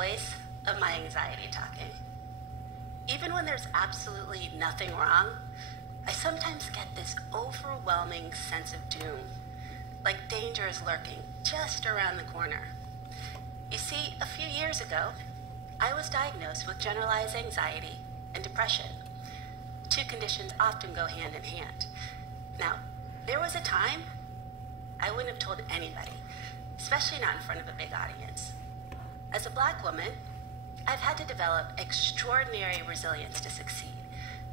voice of my anxiety talking. Even when there's absolutely nothing wrong, I sometimes get this overwhelming sense of doom, like danger is lurking just around the corner. You see, a few years ago, I was diagnosed with generalized anxiety and depression. Two conditions often go hand in hand. Now, there was a time I wouldn't have told anybody, especially not in front of a big audience. As a Black woman, I've had to develop extraordinary resilience to succeed.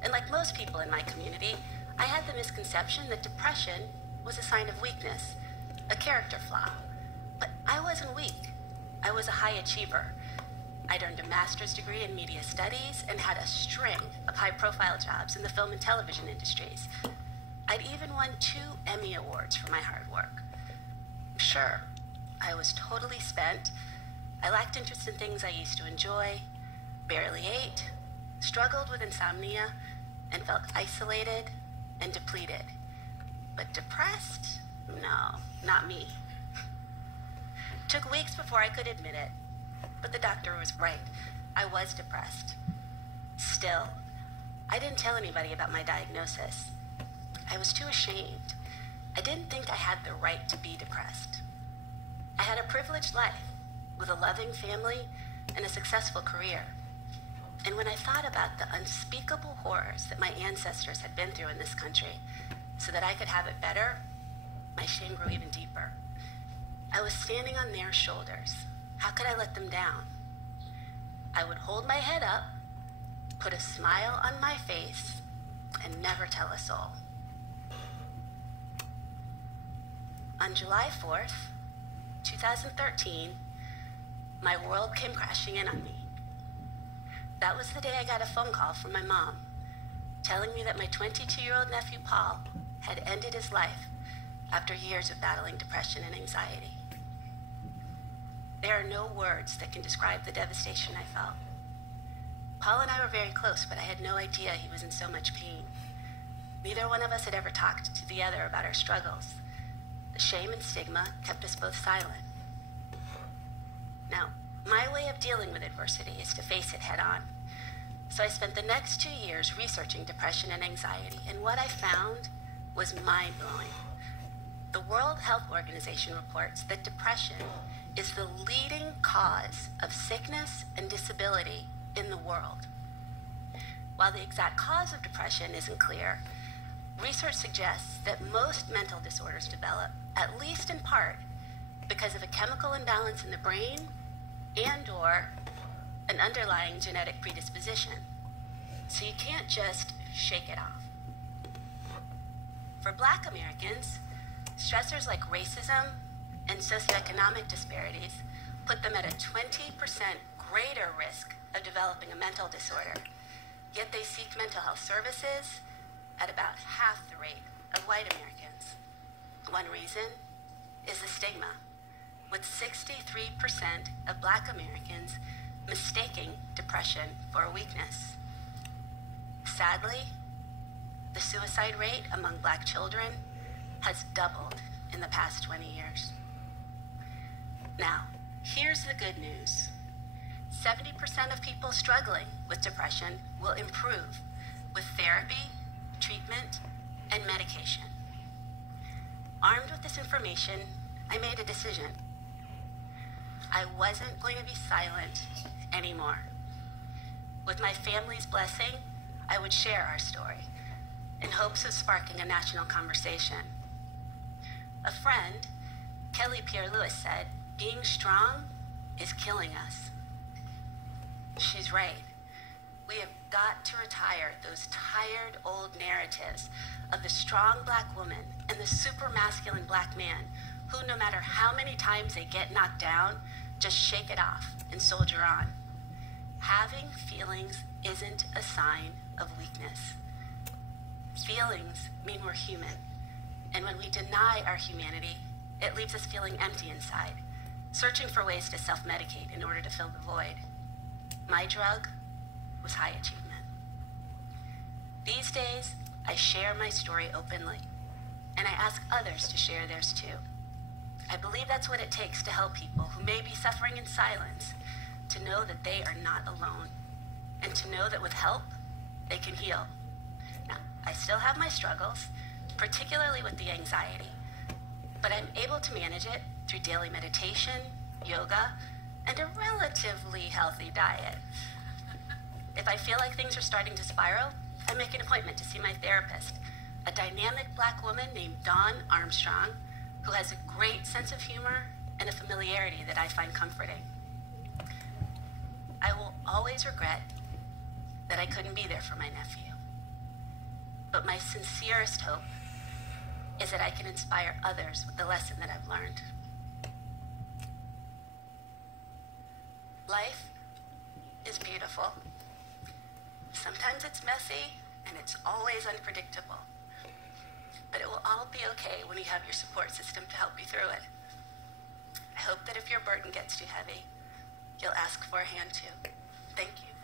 And like most people in my community, I had the misconception that depression was a sign of weakness, a character flaw. But I wasn't weak. I was a high achiever. I'd earned a master's degree in media studies and had a string of high-profile jobs in the film and television industries. I'd even won 2 Emmy Awards for my hard work. Sure, I was totally spent. I lacked interest in things I used to enjoy, barely ate, struggled with insomnia, and felt isolated and depleted. But depressed? No, not me. Took weeks before I could admit it, but the doctor was right. I was depressed. Still, I didn't tell anybody about my diagnosis. I was too ashamed. I didn't think I had the right to be depressed. I had a privileged life with a loving family and a successful career. And when I thought about the unspeakable horrors that my ancestors had been through in this country so that I could have it better, my shame grew even deeper. I was standing on their shoulders. How could I let them down? I would hold my head up, put a smile on my face, and never tell a soul. On July 4th, 2013, my world came crashing in on me. That was the day I got a phone call from my mom telling me that my 22-year-old nephew Paul had ended his life after years of battling depression and anxiety. There are no words that can describe the devastation I felt. Paul and I were very close, but I had no idea he was in so much pain. Neither one of us had ever talked to the other about our struggles. The shame and stigma kept us both silent. Now, my way of dealing with adversity is to face it head on. So I spent the next 2 years researching depression and anxiety, and what I found was mind-blowing. The World Health Organization reports that depression is the leading cause of sickness and disability in the world. While the exact cause of depression isn't clear, research suggests that most mental disorders develop, at least in part, because of a chemical imbalance in the brain and/or an underlying genetic predisposition. So you can't just shake it off. For Black Americans, stressors like racism and socioeconomic disparities put them at a 20% greater risk of developing a mental disorder, yet they seek mental health services at about half the rate of white Americans. One reason is the stigma, with 63% of Black Americans mistaking depression for a weakness. Sadly, the suicide rate among Black children has doubled in the past 20 years. Now, here's the good news. 70% of people struggling with depression will improve with therapy, treatment, and medication. Armed with this information, I made a decision. I wasn't going to be silent anymore. With my family's blessing, I would share our story in hopes of sparking a national conversation. A friend, Kelly Pierre-Louis, said, "Being strong is killing us." She's right. We have got to retire those tired old narratives of the strong Black woman and the super masculine Black man who, no matter how many times they get knocked down, just shake it off and soldier on. Having feelings isn't a sign of weakness. Feelings mean we're human. And when we deny our humanity, it leaves us feeling empty inside, searching for ways to self-medicate in order to fill the void. My drug was high achievement. These days, I share my story openly, and I ask others to share theirs too. I believe that's what it takes to help people who may be suffering in silence, to know that they are not alone, and to know that with help, they can heal. Now, I still have my struggles, particularly with the anxiety, but I'm able to manage it through daily meditation, yoga, and a relatively healthy diet. If I feel like things are starting to spiral, I make an appointment to see my therapist, a dynamic Black woman named Dawn Armstrong, who has a great sense of humor and a familiarity that I find comforting. I will always regret that I couldn't be there for my nephew. But my sincerest hope is that I can inspire others with the lesson that I've learned. Life is beautiful. Sometimes it's messy, and it's always unpredictable. But it will all be okay when you have your support system to help you through it. I hope that if your burden gets too heavy, you'll ask for a hand too. Thank you.